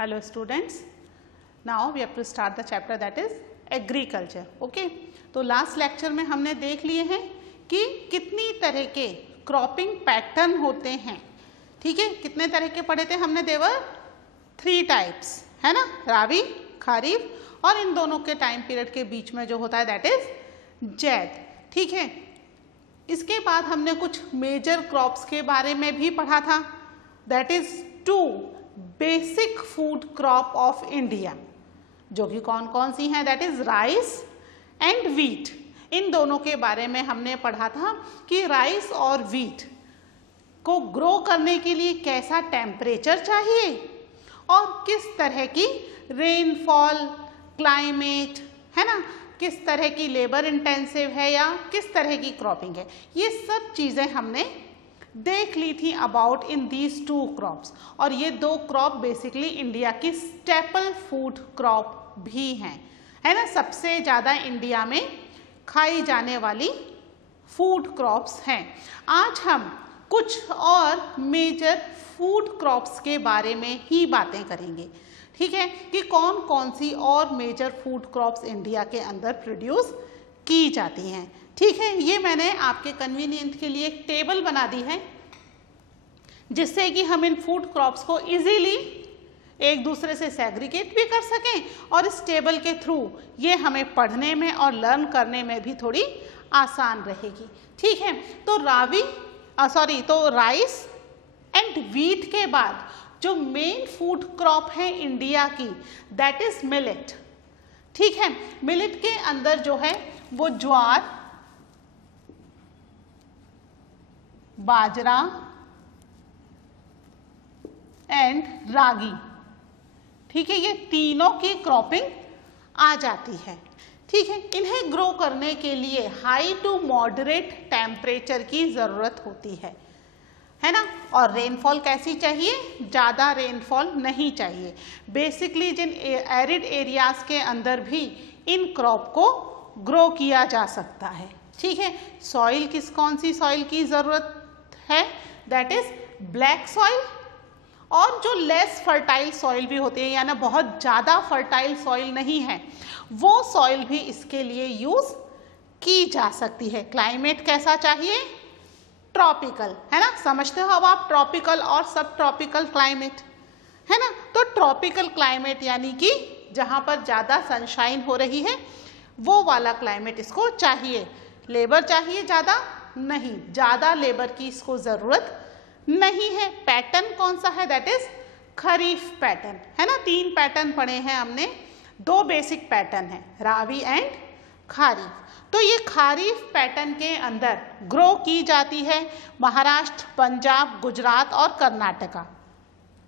Hello students, now we have to start the chapter that is agriculture. Okay, तो last lecture में हमने देख लिए हैं कि कितनी तरह के क्रॉपिंग पैटर्न होते हैं. ठीक है, कितने तरह के पढ़े थे हमने. देवर 3 टाइप्स है ना, रावी, खरीफ और इन दोनों के टाइम पीरियड के बीच में जो होता है दैट इज जैद. ठीक है, इसके बाद हमने कुछ मेजर क्रॉप्स के बारे में भी पढ़ा था. That is 2 basic food crop of India, जो कि कौन कौन सी हैं. That is rice and wheat. इन दोनों के बारे में हमने पढ़ा था कि राइस और वीट को ग्रो करने के लिए कैसा टेम्परेचर चाहिए और किस तरह की रेनफॉल, क्लाइमेट है ना, किस तरह की लेबर इंटेंसिव है या किस तरह की क्रॉपिंग है. ये सब चीज़ें हमने देख ली थी अबाउट इन दीज 2 क्रॉप्स. और ये 2 क्रॉप बेसिकली इंडिया की स्टेपल फूड क्रॉप भी हैं, है ना. सबसे ज़्यादा इंडिया में खाई जाने वाली फूड क्रॉप्स हैं. आज हम कुछ और मेजर फूड क्रॉप्स के बारे में ही बातें करेंगे. ठीक है, कि कौन कौन सी और मेजर फूड क्रॉप्स इंडिया के अंदर प्रोड्यूस की जाती हैं. ठीक है, ये मैंने आपके कन्वीनियंट के लिए एक टेबल बना दी है जिससे कि हम इन फूड क्रॉप्स को इजीली एक दूसरे से सेग्रीगेट भी कर सकें और इस टेबल के थ्रू ये हमें पढ़ने में और लर्न करने में भी थोड़ी आसान रहेगी. ठीक है, तो राइस एंड वीट के बाद जो मेन फूड क्रॉप है इंडिया की दैट इज मिलेट. ठीक है, मिलेट के अंदर जो है वो ज्वार, बाजरा एंड रागी. ठीक है, ये तीनों की क्रॉपिंग आ जाती है. ठीक है, इन्हें ग्रो करने के लिए हाई टू मॉडरेट टेम्परेचर की ज़रूरत होती है ना. और रेनफॉल कैसी चाहिए, ज़्यादा रेनफॉल नहीं चाहिए. बेसिकली जिन एरिड एरियाज के अंदर भी इन क्रॉप को ग्रो किया जा सकता है. ठीक है, सॉइल कौन सी सॉइल की ज़रूरत है, दैट इज ब्लैक सॉइल. और जो लेस फर्टाइल सॉइल भी होती है, यानी बहुत ज़्यादा फर्टाइल सॉइल नहीं है, वो सॉइल भी इसके लिए यूज़ की जा सकती है. क्लाइमेट कैसा चाहिए, ट्रॉपिकल, है ना. समझते हो अब आप ट्रॉपिकल और सब ट्रॉपिकल क्लाइमेट, है ना. तो ट्रॉपिकल क्लाइमेट यानी कि जहाँ पर ज़्यादा सनशाइन हो रही है वो वाला क्लाइमेट इसको चाहिए. लेबर चाहिए ज़्यादा नहीं, ज़्यादा लेबर की इसको ज़रूरत नहीं है. पैटर्न कौन सा है, दैट इज खरीफ पैटर्न, है ना. 3 पैटर्न पढ़े हैं हमने, 2 बेसिक पैटर्न है, रावी एंड खरीफ. तो ये खरीफ पैटर्न के अंदर ग्रो की जाती है महाराष्ट्र, पंजाब, गुजरात और कर्नाटका,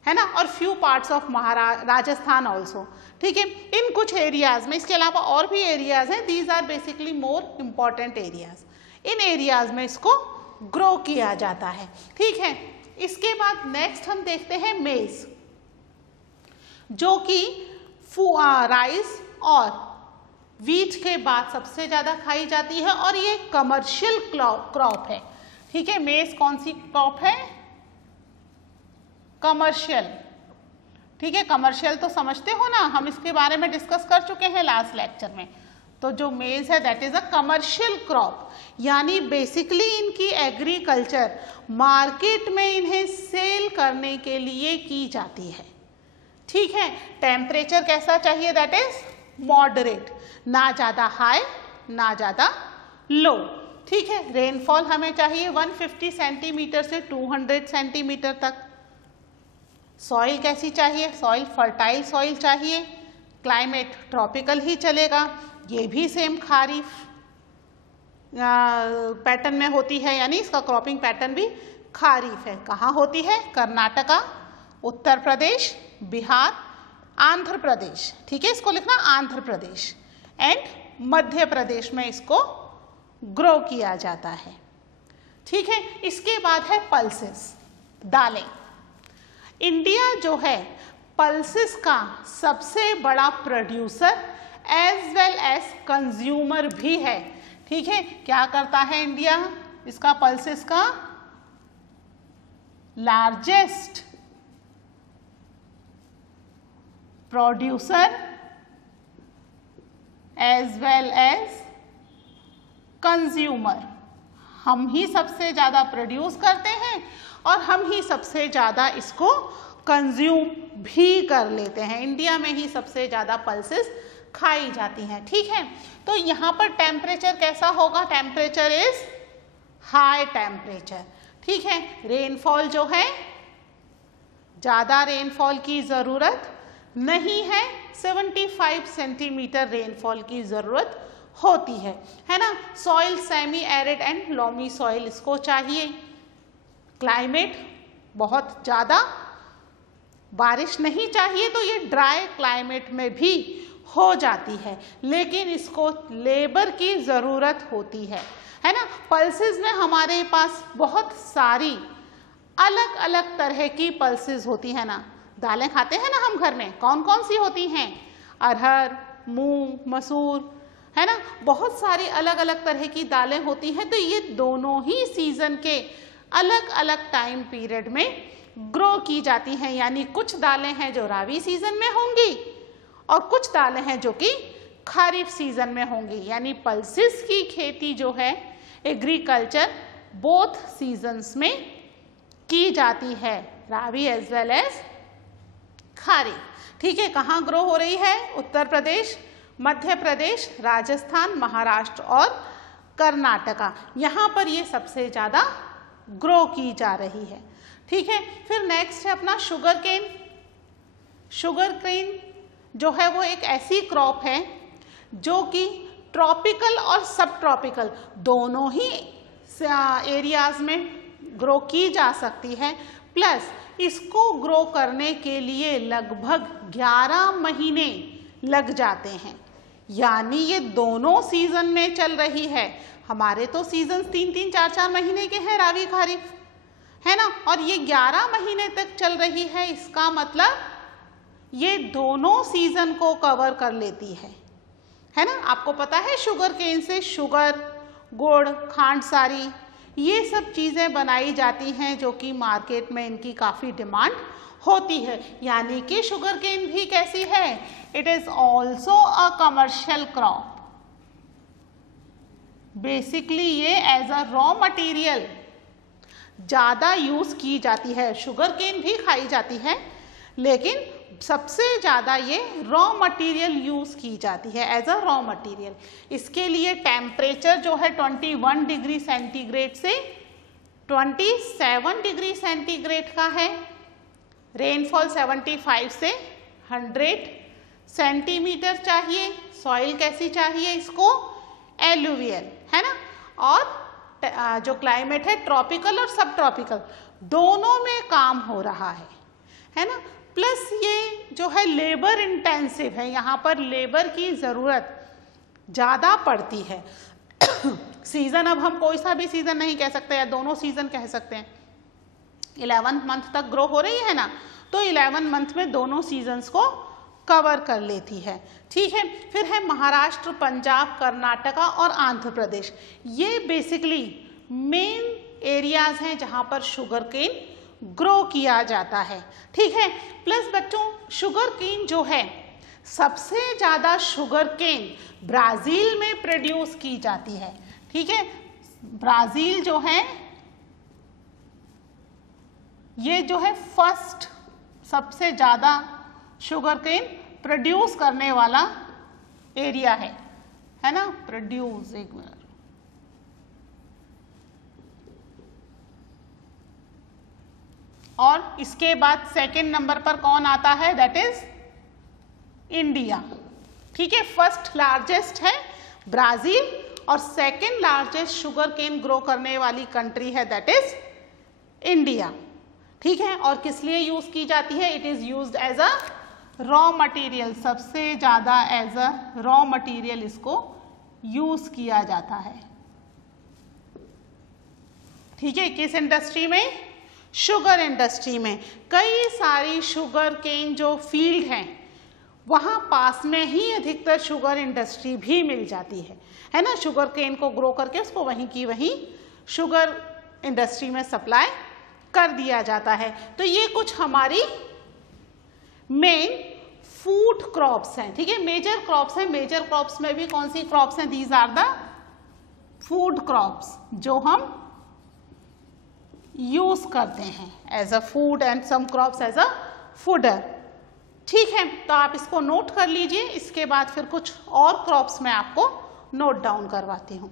है ना, और few parts of Rajasthan also. ठीक है, इन कुछ एरियाज में, इसके अलावा और भी एरियाज हैं, these are basically more important areas. इन एरियाज में इसको ग्रो किया जाता है. ठीक है, इसके बाद नेक्स्ट हम देखते हैं मेज, जो कि राइस और वीट के बाद सबसे ज़्यादा खाई जाती है और ये कमर्शियल क्रॉप है. ठीक है, मेज कौन सी क्रॉप है, कमर्शियल. ठीक है, कमर्शियल तो समझते हो ना, हम इसके बारे में डिस्कस कर चुके हैं लास्ट लेक्चर में. तो जो मेज है that is a commercial crop, यानी बेसिकली इनकी एग्रीकल्चर मार्केट में इन्हें सेल करने के लिए की जाती है. ठीक है, टेम्परेचर कैसा चाहिए, दैट इज मॉडरेट, ना ज़्यादा हाई ना ज़्यादा लो. ठीक है, रेनफॉल हमें चाहिए 150 सेंटीमीटर से 200 सेंटीमीटर तक. सॉइल कैसी चाहिए, सॉइल फर्टाइल सॉइल चाहिए. क्लाइमेट ट्रॉपिकल ही चलेगा. ये भी सेम खरीफ पैटर्न में होती है, यानी इसका क्रॉपिंग पैटर्न भी खरीफ है. कहाँ होती है, कर्नाटका, उत्तर प्रदेश, बिहार, आंध्र प्रदेश. ठीक है, इसको लिखना आंध्र प्रदेश एंड मध्य प्रदेश में इसको ग्रो किया जाता है. ठीक है, इसके बाद है पल्सेस, दालें. इंडिया जो है पल्सेस का सबसे बड़ा producer as well as consumer भी है. ठीक है, क्या करता है इंडिया, इसका पल्सेस का largest producer as well as consumer. हम ही सबसे ज़्यादा प्रोड्यूस करते हैं और हम ही सबसे ज़्यादा इसको कंज्यूम भी कर लेते हैं। इंडिया में ही सबसे ज़्यादा पल्सेस खाई जाती हैं। ठीक है, तो यहाँ पर टेम्परेचर कैसा होगा? Temperature is high temperature. ठीक है, रेनफॉल जो है, ज़्यादा रेनफॉल की ज़रूरत नहीं है, 75 सेंटीमीटर रेनफॉल की ज़रूरत होती है ना। Soil semi arid and loamy soil इसको चाहिए। क्लाइमेट बहुत ज़्यादा बारिश नहीं चाहिए, तो ये ड्राई क्लाइमेट में भी हो जाती है, लेकिन इसको लेबर की ज़रूरत होती है ना। पल्सेस में हमारे पास बहुत सारी अलग अलग तरह की पल्सेस होती है ना। दालें खाते हैं ना हम घर में, कौन कौन सी होती हैं? अरहर, मूंग, मसूर, है ना। बहुत सारी अलग अलग तरह की दालें होती हैं। तो ये दोनों ही सीजन के अलग अलग टाइम पीरियड में ग्रो की जाती हैं। यानी कुछ दालें हैं जो राबी सीजन में होंगी और कुछ दालें हैं जो कि खरीफ सीजन में होंगी। यानी पल्सेस की खेती जो है, एग्रीकल्चर बोथ सीजन्स में की जाती है, राबी एज वेल एज खरीफ। ठीक है, कहाँ ग्रो हो रही है? उत्तर प्रदेश, मध्य प्रदेश, राजस्थान, महाराष्ट्र और कर्नाटका, यहाँ पर ये सबसे ज़्यादा ग्रो की जा रही है। ठीक है, फिर नेक्स्ट है अपना शुगर केन। शुगर केन जो है वो एक ऐसी क्रॉप है जो कि ट्रॉपिकल और सब ट्रॉपिकल दोनों ही एरियाज में ग्रो की जा सकती है। प्लस इसको ग्रो करने के लिए लगभग 11 महीने लग जाते हैं। यानी ये दोनों सीजन में चल रही है। हमारे तो सीजन 3-3, 4-4 महीने के हैं, राबी खरीफ, है ना। और ये 11 महीने तक चल रही है। इसका मतलब ये दोनों सीजन को कवर कर लेती है ना। आपको पता है शुगर केन से शुगर, गुड़, खांडसारी, ये सब चीज़ें बनाई जाती हैं जो कि मार्केट में इनकी काफ़ी डिमांड होती है। यानी कि शुगर केन भी कैसी है? It is also a commercial crop. Basically ये एज अ रॉ मटेरियल ज़्यादा यूज़ की जाती है। शुगर केन भी खाई जाती है, लेकिन सबसे ज़्यादा ये रॉ मटेरियल यूज़ की जाती है, एज अ रॉ मटेरियल। इसके लिए टेम्परेचर जो है 21 डिग्री सेंटीग्रेड से 27 डिग्री सेंटीग्रेड का है। रेनफॉल 75 से 100 सेंटीमीटर चाहिए। सॉइल कैसी चाहिए इसको? एलुवियल, है ना। और जो क्लाइमेट है ट्रॉपिकल और सब ट्रॉपिकल दोनों में काम हो रहा है ना। प्लस ये जो है लेबर इंटेंसिव है, यहाँ पर लेबर की ज़रूरत ज़्यादा पड़ती है। सीज़न अब हम कोई सा भी सीज़न नहीं कह सकते, या दोनों सीज़न कह सकते हैं। 11 मंथ तक ग्रो हो रही है ना, तो 11 मंथ में दोनों सीजन्स को कवर कर लेती है। ठीक है, फिर है महाराष्ट्र, पंजाब, कर्नाटका और आंध्र प्रदेश। ये बेसिकली मेन एरियाज हैं जहाँ पर शुगर केन ग्रो किया जाता है। ठीक है, प्लस बच्चों शुगर केन जो है, सबसे ज़्यादा शुगर केन ब्राज़ील में प्रोड्यूस की जाती है। ठीक है, ब्राज़ील जो है ये जो है फर्स्ट सबसे ज़्यादा शुगर केन प्रोड्यूस करने वाला एरिया है ना। प्रोड्यूस, एक मिनट, और इसके बाद सेकंड नंबर पर कौन आता है? That is India. ठीक है, फर्स्ट लार्जेस्ट है ब्राज़ील और second largest sugar cane grow करने वाली कंट्री है दैट इज इंडिया। ठीक है, और किस लिए यूज की जाती है? It is used as a raw material. सबसे ज्यादा एज अ रॉ मटेरियल इसको यूज किया जाता है। ठीक है, किस इंडस्ट्री में? शुगर इंडस्ट्री में। कई सारी शुगर केन जो फील्ड हैं वहाँ पास में ही अधिकतर शुगर इंडस्ट्री भी मिल जाती है ना। शुगर केन को ग्रो करके उसको वहीं की वहीं शुगर इंडस्ट्री में सप्लाई कर दिया जाता है। तो ये कुछ हमारी मेन फूड क्रॉप्स हैं, ठीक है, मेजर क्रॉप्स हैं। मेजर क्रॉप्स में भी कौन सी क्रॉप्स हैं? These are the food crops, जो हम यूज करते हैं as a food and some crops as a fodder. ठीक है, तो आप इसको नोट कर लीजिए। इसके बाद फिर कुछ और क्रॉप्स मैं आपको नोट डाउन करवाती हूं।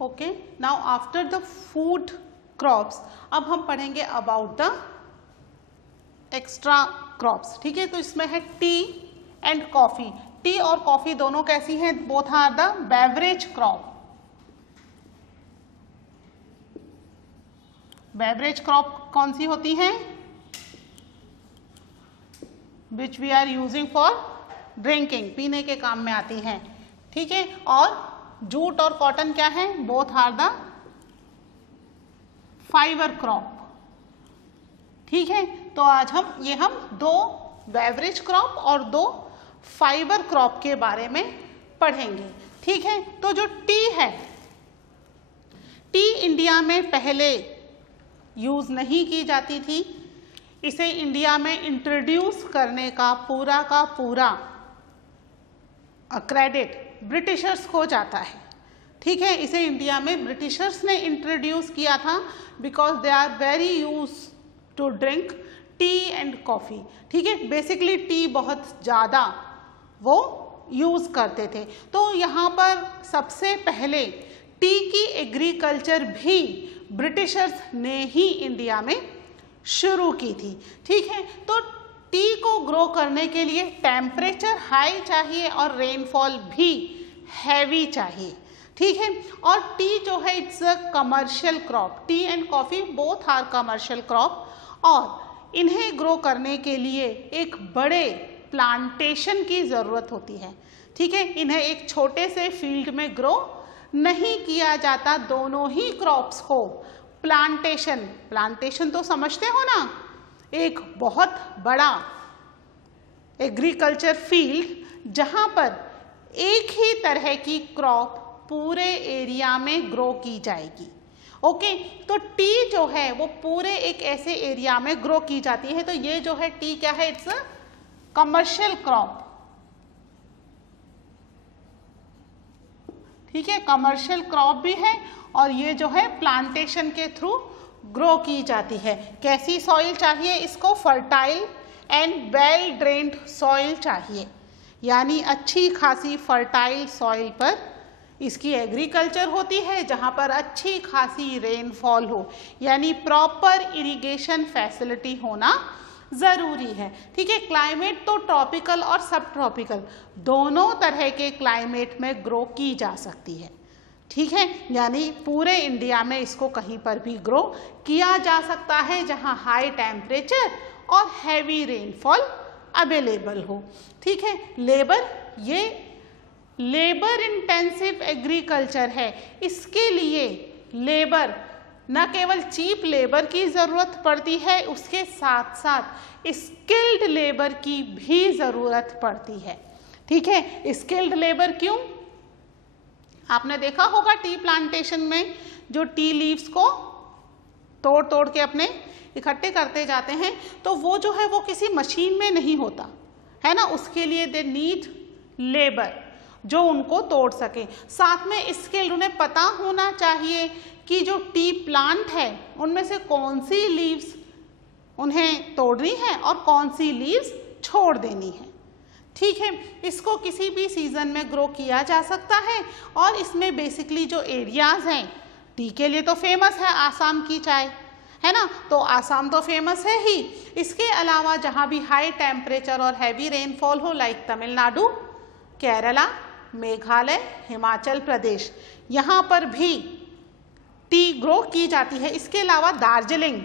Okay, now after the food crops अब हम पढ़ेंगे अबाउट द एक्स्ट्रा क्रॉप्स। ठीक है, तो इसमें है टी एंड कॉफी। टी और कॉफी दोनों कैसी हैं? Both are the beverage crop. Beverage crop कौन सी होती हैं? Which we are using for drinking, पीने के काम में आती हैं। ठीक है, और जूट और कॉटन क्या है? Both are the fibre crop. ठीक है, तो आज हम दो बेवरेज क्रॉप और दो फाइबर क्रॉप के बारे में पढ़ेंगे। ठीक है, तो जो टी है, टी इंडिया में पहले यूज नहीं की जाती थी। इसे इंडिया में इंट्रोड्यूस करने का पूरा क्रेडिट ब्रिटिशर्स को जाता है। ठीक है, इसे इंडिया में ब्रिटिशर्स ने इंट्रोड्यूस किया था because they are very use to drink tea and coffee. ठीक है, बेसिकली टी बहुत ज़्यादा वो यूज करते थे। तो यहाँ पर सबसे पहले टी की एग्रीकल्चर भी ब्रिटिशर्स ने ही इंडिया में शुरू की थी। ठीक है, तो टी को ग्रो करने के लिए टेम्परेचर हाई चाहिए और रेनफॉल भी हैवी चाहिए। ठीक है, और टी जो है it's a commercial crop. Tea and coffee both are commercial crop और इन्हें ग्रो करने के लिए एक बड़े प्लांटेशन की ज़रूरत होती है। ठीक है, इन्हें एक छोटे से फील्ड में ग्रो नहीं किया जाता। दोनों ही क्रॉप्स को प्लांटेशन तो समझते हो ना, एक बहुत बड़ा एग्रीकल्चर फील्ड जहां पर एक ही तरह की क्रॉप पूरे एरिया में ग्रो की जाएगी। ओके, तो टी जो है वो पूरे एक ऐसे एरिया में ग्रो की जाती है। तो ये जो है टी क्या है? It's a commercial crop. ठीक है, कमर्शियल क्रॉप भी है और ये जो है प्लांटेशन के थ्रू ग्रो की जाती है। कैसी सॉइल चाहिए इसको? Fertile and well drained soil चाहिए, यानी अच्छी खासी फर्टाइल सॉइल पर इसकी एग्रीकल्चर होती है, जहाँ पर अच्छी खासी रेनफॉल हो, यानी प्रॉपर इरिगेशन फैसिलिटी होना ज़रूरी है। ठीक है, क्लाइमेट तो ट्रॉपिकल और सब ट्रॉपिकल दोनों तरह के क्लाइमेट में ग्रो की जा सकती है। ठीक है, यानी पूरे इंडिया में इसको कहीं पर भी ग्रो किया जा सकता है जहां हाई टेम्परेचर और हैवी रेनफॉल अवेलेबल हो। ठीक है, ये लेबर इंटेंसिव एग्रीकल्चर है। इसके लिए लेबर, न केवल चीप लेबर की ज़रूरत पड़ती है, उसके साथ साथ स्किल्ड लेबर की भी ज़रूरत पड़ती है। ठीक है, स्किल्ड लेबर क्यों? आपने देखा होगा टी प्लांटेशन में जो टी लीव्स को तोड़ तोड़ के अपने इकट्ठे करते जाते हैं, तो वो जो है वो किसी मशीन में नहीं होता है ना, उसके लिए दे नीड लेबर जो उनको तोड़ सके। साथ में स्किल्ड, उन्हें पता होना चाहिए कि जो टी प्लांट है उनमें से कौन सी लीव्स उन्हें तोड़नी है और कौन सी लीव्स छोड़ देनी है। ठीक है, इसको किसी भी सीजन में ग्रो किया जा सकता है और इसमें बेसिकली जो एरियाज हैं, टी के लिए तो फेमस है आसाम की चाय, है ना, तो आसाम तो फेमस है ही। इसके अलावा जहाँ भी हाई टेम्परेचर और हैवी रेनफॉल हो, लाइक तमिलनाडु, केरला, मेघालय, हिमाचल प्रदेश, यहाँ पर भी टी ग्रो की जाती है। इसके अलावा दार्जिलिंग,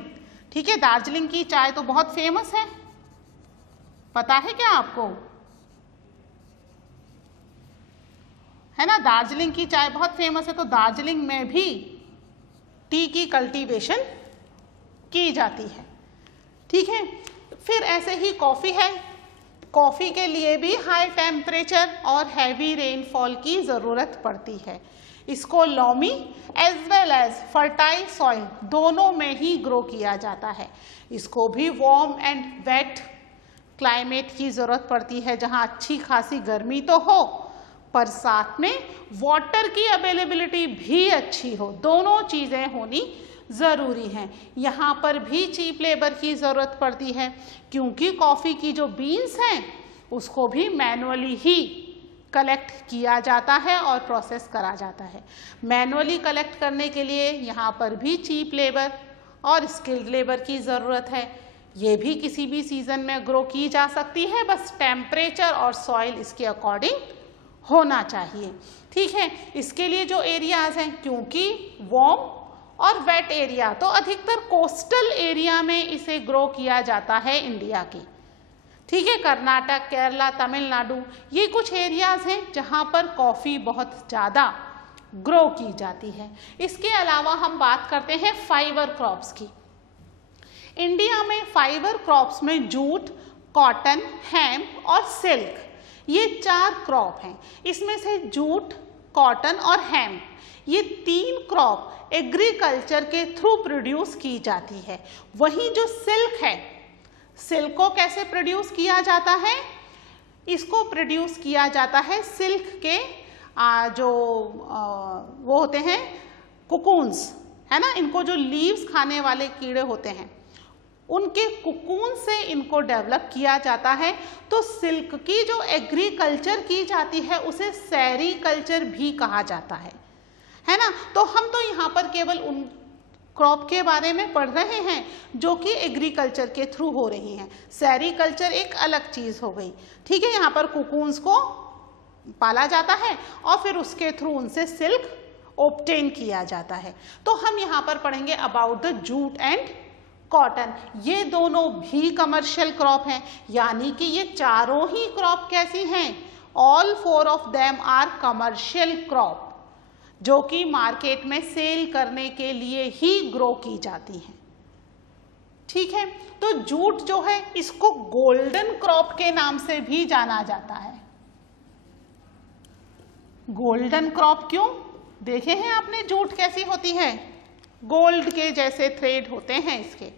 ठीक है, दार्जिलिंग की चाय तो बहुत फेमस है, पता है क्या आपको? है ना, दार्जिलिंग की चाय बहुत फेमस है, तो दार्जिलिंग में भी टी की कल्टीवेशन की जाती है। ठीक है, फिर ऐसे ही कॉफ़ी है। कॉफ़ी के लिए भी हाई टेम्परेचर और हैवी रेनफॉल की ज़रूरत पड़ती है। इसको loamy as well as fertile soil दोनों में ही ग्रो किया जाता है। इसको भी वार्म एंड वेट क्लाइमेट की ज़रूरत पड़ती है, जहाँ अच्छी खासी गर्मी तो हो पर साथ में वाटर की अवेलेबिलिटी भी अच्छी हो, दोनों चीज़ें होनी ज़रूरी हैं। यहाँ पर भी चीप लेबर की ज़रूरत पड़ती है, क्योंकि कॉफ़ी की जो बीन्स हैं उसको भी मैनुअली ही कलेक्ट किया जाता है और प्रोसेस करा जाता है। मैनुअली कलेक्ट करने के लिए यहाँ पर भी चीप लेबर और स्किल्ड लेबर की ज़रूरत है। ये भी किसी भी सीज़न में ग्रो की जा सकती है, बस टेम्परेचर और सॉइल इसके अकॉर्डिंग होना चाहिए। ठीक है, इसके लिए जो एरियाज़ हैं, क्योंकि वार्म और वेट एरिया तो अधिकतर कोस्टल एरिया में इसे ग्रो किया जाता है इंडिया की। ठीक है, कर्नाटक, केरला, तमिलनाडु, ये कुछ एरियाज़ हैं जहाँ पर कॉफ़ी बहुत ज़्यादा ग्रो की जाती है। इसके अलावा हम बात करते हैं फाइबर क्रॉप्स की। इंडिया में फाइबर क्रॉप्स में जूट, कॉटन, हेम्प और सिल्क, ये 4 क्रॉप हैं। इसमें से जूट, कॉटन और हेम्प, ये 3 क्रॉप एग्रीकल्चर के थ्रू प्रोड्यूस की जाती है। वहीं जो सिल्क है, सिल्क को कैसे प्रोड्यूस किया जाता है? इसको प्रोड्यूस किया जाता है सिल्क के वो होते हैं कुकून्स, है ना, इनको जो लीव्स खाने वाले कीड़े होते हैं उनके कुकून से इनको डेवलप किया जाता है। तो सिल्क की जो एग्रीकल्चर की जाती है उसे सेरीकल्चर भी कहा जाता है ना। तो हम तो यहाँ पर केवल उन क्रॉप के बारे में पढ़ रहे हैं जो कि एग्रीकल्चर के थ्रू हो रही हैं। सेरीकल्चर एक अलग चीज़ हो गई। ठीक है, यहाँ पर कुकून्स को पाला जाता है और फिर उसके थ्रू उनसे सिल्क ऑब्टेन किया जाता है। तो हम यहाँ पर पढ़ेंगे about the jute and cotton. ये दोनों भी कमर्शियल क्रॉप हैं, यानी कि ये चारों ही क्रॉप कैसी हैं? All 4 of them are commercial crop, जो कि मार्केट में सेल करने के लिए ही ग्रो की जाती हैं। ठीक है, तो जूट जो है इसको गोल्डन क्रॉप के नाम से भी जाना जाता है। गोल्डन क्रॉप क्यों? देखे हैं आपने जूट कैसी होती है? गोल्ड के जैसे थ्रेड होते हैं इसके,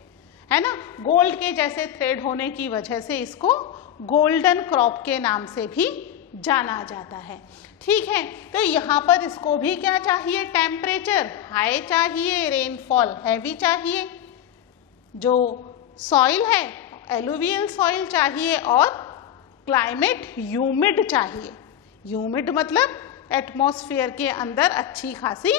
है ना। गोल्ड के जैसे थ्रेड होने की वजह से इसको गोल्डन क्रॉप के नाम से भी जाना जाता है। ठीक है, तो यहाँ पर इसको भी क्या चाहिए? टेम्परेचर हाई चाहिए, रेनफॉल हैवी चाहिए, जो सॉइल है एलुवियल सॉइल चाहिए, और क्लाइमेट ह्यूमिड चाहिए। ह्यूमिड मतलब एटमॉस्फेयर के अंदर अच्छी खासी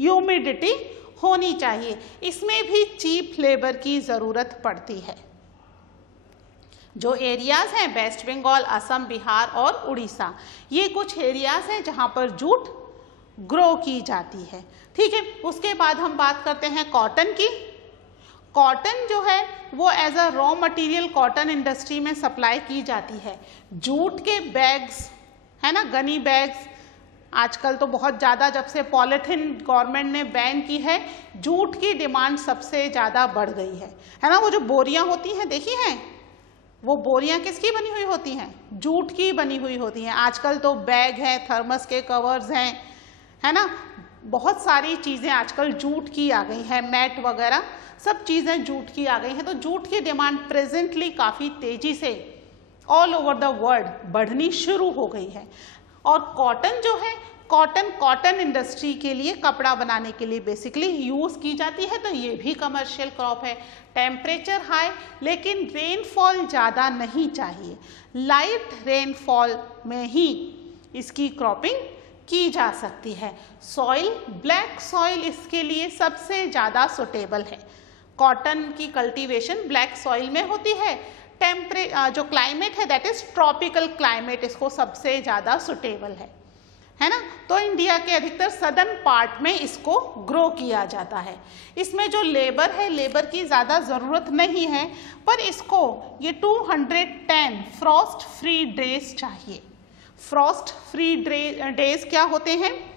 ह्यूमिडिटी होनी चाहिए। इसमें भी चीप लेबर की ज़रूरत पड़ती है। जो एरियाज़ हैं वेस्ट बंगाल, असम, बिहार और उड़ीसा, ये कुछ एरियाज़ हैं जहाँ पर जूट ग्रो की जाती है। ठीक है, उसके बाद हम बात करते हैं कॉटन की। कॉटन जो है वो as a raw material cotton industry में सप्लाई की जाती है। जूट के बैग्स, है ना, गनी बैग्स, आजकल तो बहुत ज़्यादा, जब से पॉलीथीन गवर्नमेंट ने बैन की है, जूट की डिमांड सबसे ज़्यादा बढ़ गई है ना। वो जो बोरियां होती हैं, देखी हैं, वो बोरियां किसकी बनी हुई होती हैं? जूट की बनी हुई होती हैं। आजकल तो बैग है, थर्मस के कवर्स हैं, है ना, बहुत सारी चीज़ें आजकल जूट की आ गई हैं, मैट वगैरह सब चीज़ें जूट की आ गई हैं। तो जूट की डिमांड प्रेजेंटली काफ़ी तेज़ी से ऑल ओवर द वर्ल्ड बढ़नी शुरू हो गई है। और कॉटन जो है, कॉटन इंडस्ट्री के लिए, कपड़ा बनाने के लिए बेसिकली यूज़ की जाती है। तो ये भी कमर्शियल क्रॉप है। टेम्परेचर हाई, लेकिन रेनफॉल ज़्यादा नहीं चाहिए। लाइट रेनफॉल में ही इसकी क्रॉपिंग की जा सकती है। सॉइल, ब्लैक सॉइल इसके लिए सबसे ज़्यादा सुटेबल है। कॉटन की कल्टीवेशन ब्लैक सॉइल में होती है। जो क्लाइमेट है दैट इज ट्रॉपिकल क्लाइमेट, इसको सबसे ज़्यादा सुटेबल है ना। तो इंडिया के अधिकतर सदर्न पार्ट में इसको ग्रो किया जाता है। इसमें जो लेबर है, लेबर की ज़्यादा ज़रूरत नहीं है, पर इसको ये 210 फ्रॉस्ट फ्री डेज चाहिए। फ्रॉस्ट फ्री डेज क्या होते हैं?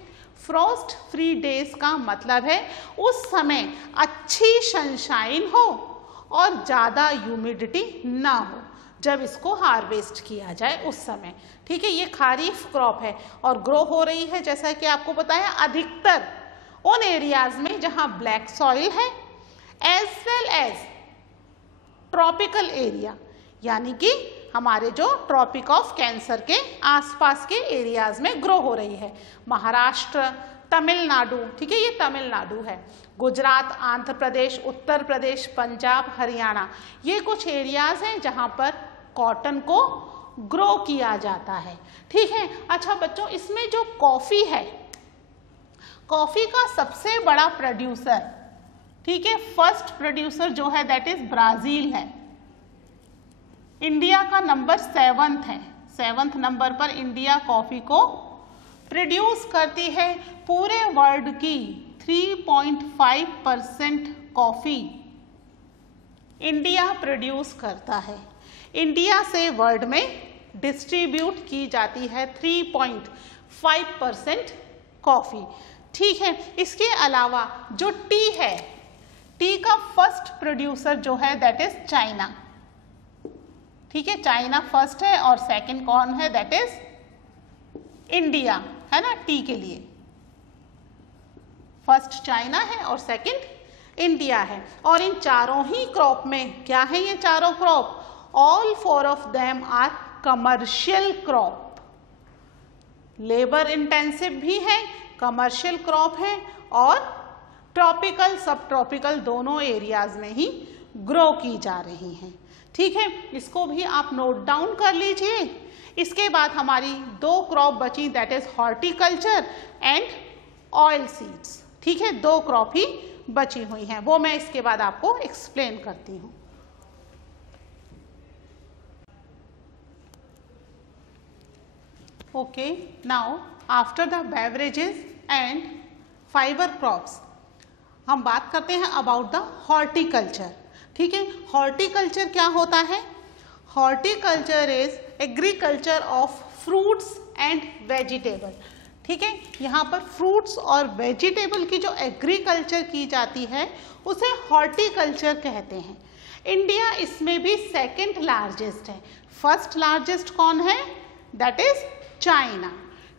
फ्रॉस्ट फ्री डेज का मतलब है उस समय अच्छी सनशाइन हो और ज़्यादा ह्यूमिडिटी ना हो। जब इसको हार्वेस्ट किया जाए उस समय। ठीक है, ये खारीफ क्रॉप है और ग्रो हो रही है जैसा कि आपको बताया अधिकतर उन एरियाज में जहां ब्लैक सॉइल है as well as tropical area, यानी कि हमारे जो ट्रॉपिक ऑफ कैंसर के आसपास के एरियाज में ग्रो हो रही है। महाराष्ट्र, तमिलनाडु, ठीक है, ये तमिलनाडु है, गुजरात, आंध्र प्रदेश, उत्तर प्रदेश, पंजाब, हरियाणा, ये कुछ एरियाज हैं जहां पर कॉटन को ग्रो किया जाता है। ठीक है, अच्छा बच्चों, इसमें जो कॉफी है, कॉफी का सबसे बड़ा प्रोड्यूसर, ठीक है, फर्स्ट प्रोड्यूसर जो है दैट इज ब्राजील है। इंडिया का नंबर 7th है, 7th नंबर पर इंडिया कॉफी को प्रोड्यूस करती है। पूरे वर्ल्ड की 3.5% कॉफी इंडिया प्रोड्यूस करता है। इंडिया से वर्ल्ड में डिस्ट्रीब्यूट की जाती है 3.5% कॉफी। ठीक है, इसके अलावा जो टी है, टी का फर्स्ट प्रोड्यूसर जो है दैट इज चाइना। ठीक है, चाइना फर्स्ट है और सेकंड कौन है, दैट इज इंडिया, है ना, टी के लिए फर्स्ट चाइना है और सेकंड इंडिया है। और इन चारों ही क्रॉप में क्या है, ये चारों crop, all 4 of them are commercial crop, labour intensive भी है, कमर्शियल क्रॉप है और ट्रॉपिकल सब ट्रॉपिकल दोनों एरियाज में ही ग्रो की जा रही हैं। ठीक है, इसको भी आप नोट डाउन कर लीजिए। इसके बाद हमारी 2 क्रॉप बची, that is horticulture and oil seeds. ठीक है, 2 क्रॉप ही बची हुई हैं, वो मैं इसके बाद आपको एक्सप्लेन करती हूँ। Okay, now after the beverages and fibre crops हम बात करते हैं अबाउट द हॉर्टिकल्चर। ठीक है, हॉर्टिकल्चर क्या होता है, horticulture is agriculture of fruits and vegetable. ठीक है, यहाँ पर फ्रूट्स और वेजिटेबल की जो एग्रीकल्चर की जाती है उसे हॉर्टिकल्चर कहते हैं। इंडिया इसमें भी सेकंड लार्जेस्ट है, फर्स्ट लार्जेस्ट कौन है, दैट इज चाइना।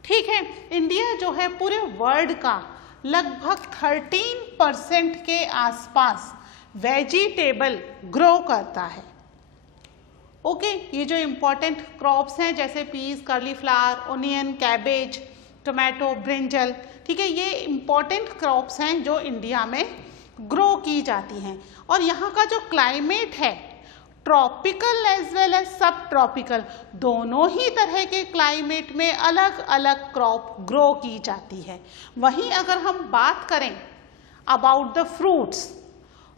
ठीक है, इंडिया जो है पूरे वर्ल्ड का लगभग 13% के आसपास वेजिटेबल ग्रो करता है। ओके, ये जो इम्पोर्टेंट क्रॉप्स हैं जैसे peas, cauliflower, onion, cabbage, tomato, brinjal, ठीक है, ये इम्पोर्टेंट क्रॉप्स हैं जो इंडिया में ग्रो की जाती हैं। और यहाँ का जो क्लाइमेट है ट्रॉपिकल एज वेल एज सब ट्रॉपिकल, दोनों ही तरह के क्लाइमेट में अलग अलग क्रॉप ग्रो की जाती है। वहीं अगर हम बात करें अबाउट द फ्रूट्स,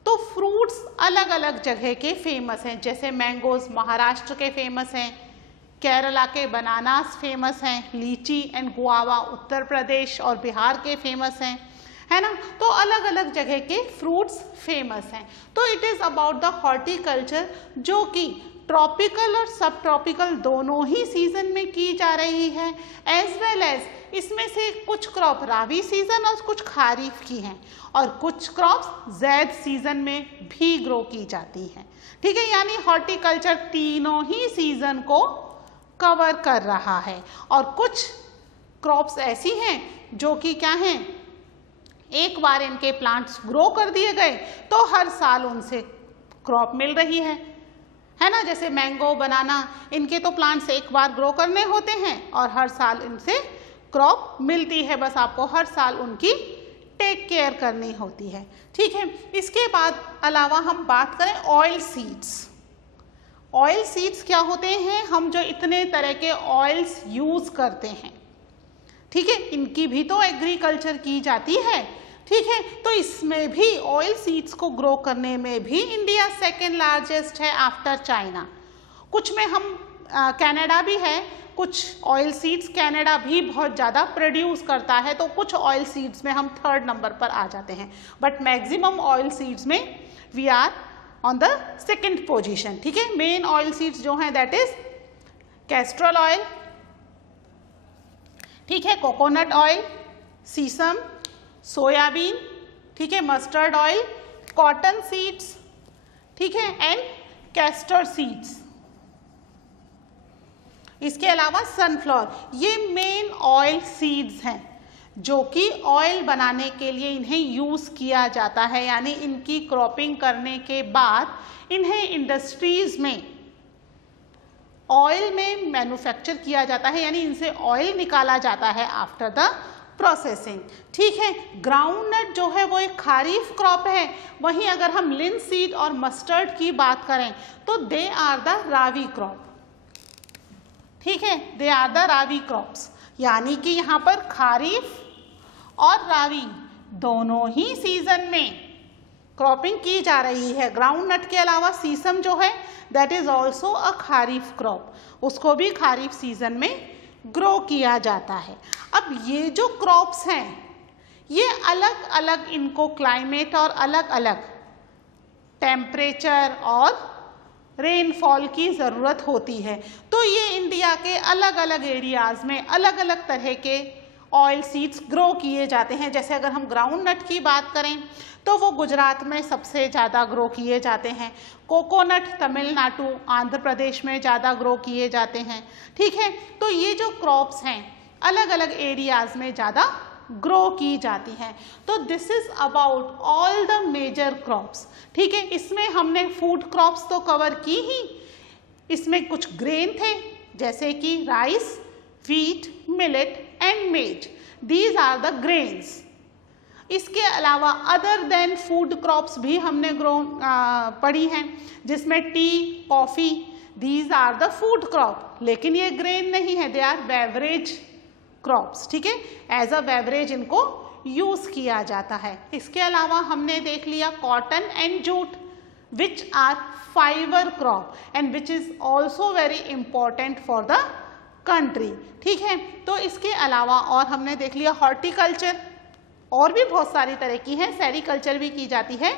तो फ्रूट्स अलग अलग जगह के फेमस हैं, जैसे मैंगोज महाराष्ट्र के फेमस हैं, केरला के बनानास फेमस हैं, लीची एंड गुआवा उत्तर प्रदेश और बिहार के फेमस हैं, है ना। तो अलग अलग जगह के फ्रूट्स फेमस हैं। तो it is about the horticulture जो कि ट्रॉपिकल और सब ट्रॉपिकल दोनों ही सीजन में की जा रही है, एज वेल एज इसमें से कुछ क्रॉप राबी सीजन और कुछ खारीफ की हैं और कुछ क्रॉप्स ज़ैद सीजन में भी ग्रो की जाती हैं। ठीक है, यानी हॉर्टिकल्चर तीनों ही सीजन को कवर कर रहा है। और कुछ क्रॉप्स ऐसी हैं जो कि क्या हैं, एक बार इनके प्लांट्स ग्रो कर दिए गए तो हर साल उनसे क्रॉप मिल रही है ना। जैसे मैंगो, बनाना, इनके तो प्लांट्स एक बार ग्रो करने होते हैं और हर साल इनसे क्रॉप मिलती है, बस आपको हर साल उनकी टेक केयर करनी होती है। ठीक है, इसके बाद अलावा हम बात करें ऑयल सीड्स। ऑयल सीड्स क्या होते हैं, हम जो इतने तरह के ऑयल्स यूज करते हैं, ठीक है, इनकी भी तो एग्रीकल्चर की जाती है। ठीक है, तो इसमें भी ऑयल सीड्स को ग्रो करने में भी इंडिया सेकेंड लार्जेस्ट है आफ्टर चाइना। कुछ में हम कनाडा भी है, कुछ ऑयल सीड्स कनाडा भी बहुत ज़्यादा प्रोड्यूस करता है, तो कुछ ऑयल सीड्स में हम 3rd नंबर पर आ जाते हैं, बट मैक्सिमम ऑयल सीड्स में we are on the 2nd position. ठीक है, मेन ऑयल सीड्स जो हैं दैट इज कैस्ट्रॉल ऑयल, ठीक है, कोकोनट ऑयल, सीसम, सोयाबीन, ठीक है, मस्टर्ड ऑयल, कॉटन सीड्स, ठीक है, एंड कैस्टर सीड्स। इसके अलावा सनफ्लावर, ये मेन ऑयल सीड्स हैं जो कि ऑयल बनाने के लिए इन्हें यूज़ किया जाता है, यानी इनकी क्रॉपिंग करने के बाद इन्हें इंडस्ट्रीज में ऑयल में मैन्युफैक्चर किया जाता है, यानी इनसे ऑयल निकाला जाता है आफ्टर द प्रोसेसिंग। ठीक है, ग्राउंडनट जो है वो एक खारीफ क्रॉप है। वहीं अगर हम लिनसीड और मस्टर्ड की बात करें तो they are the rabi crop. ठीक है, they are the rabi crops, यानी कि यहाँ पर खारीफ और रावी दोनों ही सीजन में क्रॉपिंग की जा रही है। ग्राउंडनट के अलावा सीसम जो है that is also a kharif crop, उसको भी खारीफ सीजन में ग्रो किया जाता है। अब ये जो क्रॉप्स हैं ये अलग अलग इनको क्लाइमेट और अलग अलग टेम्परेचर और रेनफॉल की ज़रूरत होती है। तो ये इंडिया के अलग अलग एरियाज़ में अलग अलग तरह के ऑयल सीड्स ग्रो किए जाते हैं। जैसे अगर हम ग्राउंडनट की बात करें तो वो गुजरात में सबसे ज़्यादा ग्रो किए जाते हैं। कोकोनट तमिलनाडु, आंध्र प्रदेश में ज़्यादा ग्रो किए जाते हैं। ठीक है, तो ये जो क्रॉप्स हैं अलग अलग एरियाज़ में ज़्यादा ग्रो की जाती हैं। तो this is about all the major crops. ठीक है, इसमें हमने फूड क्रॉप्स तो कवर की ही, इसमें कुछ ग्रेन थे जैसे कि rice, wheat, millet and maize, these are the grains. इसके अलावा अदर देन फूड क्रॉप्स भी हमने पढ़ी हैं, जिसमें tea, coffee, these are the food crop, लेकिन ये ग्रेन नहीं है, दे आर बेवरेज क्रॉप्स। ठीक है, एज अ बेवरेज इनको यूज़ किया जाता है। इसके अलावा हमने देख लिया cotton and jute which are fibre crop and which is also very important for the country. ठीक है, तो इसके अलावा और हमने देख लिया हॉर्टिकल्चर, और भी बहुत सारी तरह की है। सेरीकल्चर भी की जाती है,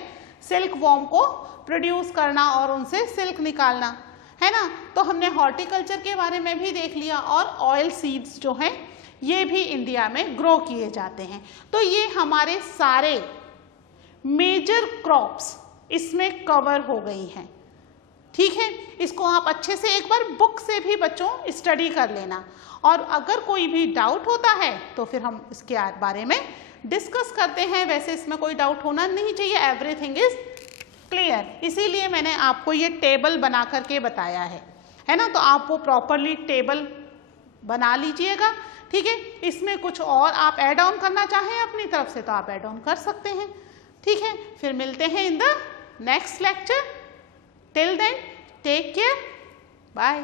सिल्क वॉर्म को प्रोड्यूस करना और उनसे सिल्क निकालना, है ना। तो हमने हॉर्टिकल्चर के बारे में भी देख लिया, और ऑयल सीड्स जो हैं ये भी इंडिया में ग्रो किए जाते हैं। तो ये हमारे सारे मेजर क्रॉप्स इसमें कवर हो गई हैं। ठीक है, इसको आप अच्छे से एक बार बुक से भी बच्चों स्टडी कर लेना, और अगर कोई भी डाउट होता है तो फिर हम इसके बारे में डिस्कस करते हैं। वैसे इसमें कोई डाउट होना नहीं चाहिए, एवरीथिंग इज क्लियर। इसीलिए मैंने आपको ये टेबल बना करके बताया है ना। तो आप वो प्रॉपरली टेबल बना लीजिएगा। ठीक है, इसमें कुछ और आप ऐड ऑन करना चाहें अपनी तरफ से तो आप ऐड ऑन कर सकते हैं। ठीक है, फिर मिलते हैं in the next lecture. Till then take care, bye.